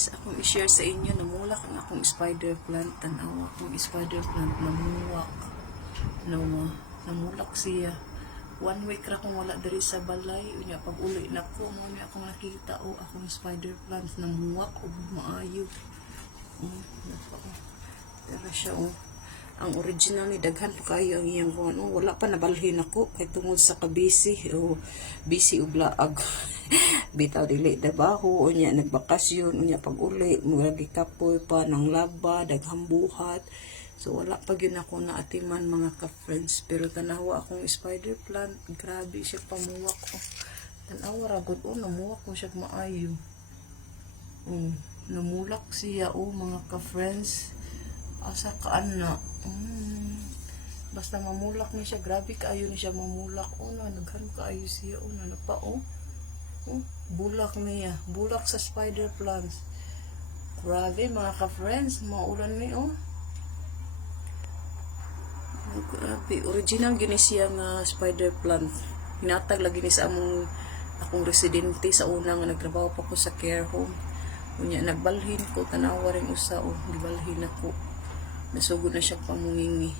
guys, akong i-share sa inyo namulak ang akong spider plant. Tanawa akong spider plant namuwak. Namulak siya. 1 week ra kung wala diri sa balay. Unya pag uli na ko mo ni akong nakita akong spider plant namuwak og maayo. Pero siya ang original ni daghan pa kayo ang iyang kuan. Wala pa nabalhin ako kay tungod sa kabisi busy og laag. Bitaw dili trabaho unya nagbakasyon unya pag uli murag kapoy pa nang laba daghang buhat. So wala pa gyud ako na atiman mga ka-friends, pero tanawa akong spider plant, grabe siya pamuwak ko. Tanawa ra gud namuwak ko siya maayo. Namulak siya mga ka-friends. Asa kaan na. Basta mamulak niya siya, grabe kaayo ni siya mamulak. Naghan kaayo siya na pa bulak niya, bulak sa spider plants. Grabe mga ka-friends, maulan ni grabe, original gini siya nga spider plant. Hinatag lagi ni sa akong residente sa una nga nagtrabaho pa ko sa care home. Unya nagbalhin ko, tanawa rin usa gibalhin ako. Nasugod na siya pamungingi.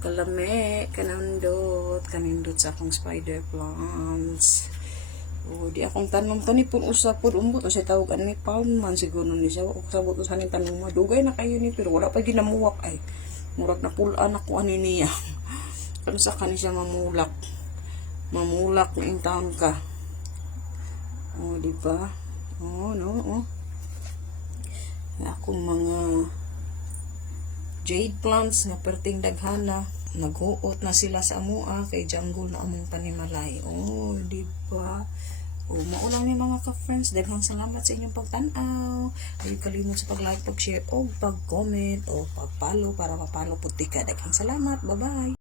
Kalame, kanindot sa akong spider plants. Di akong tanong to ni pun usapod umbot o siya tawag ani pound man siguro ni siya. O sabot sa ni tanong madugay na kayo ni pero wala pa ginamuwak ay. Murag na pulaan ako ani niya. Kano sa kani siya mamulak. Mamulak na in town ka. Di ba? Akong mga jade plants nga perting daghana naghuot na sila sa amua kay jungle na among panimalay. Di ba? Maulang ni mga ka-friends, daghang salamat sa inyong pagtanaw. Ayaw kalimot sa pag-like, pag-share o pag-comment o pag-follow para mapalo puti ka. Daghang salamat. Bye-bye.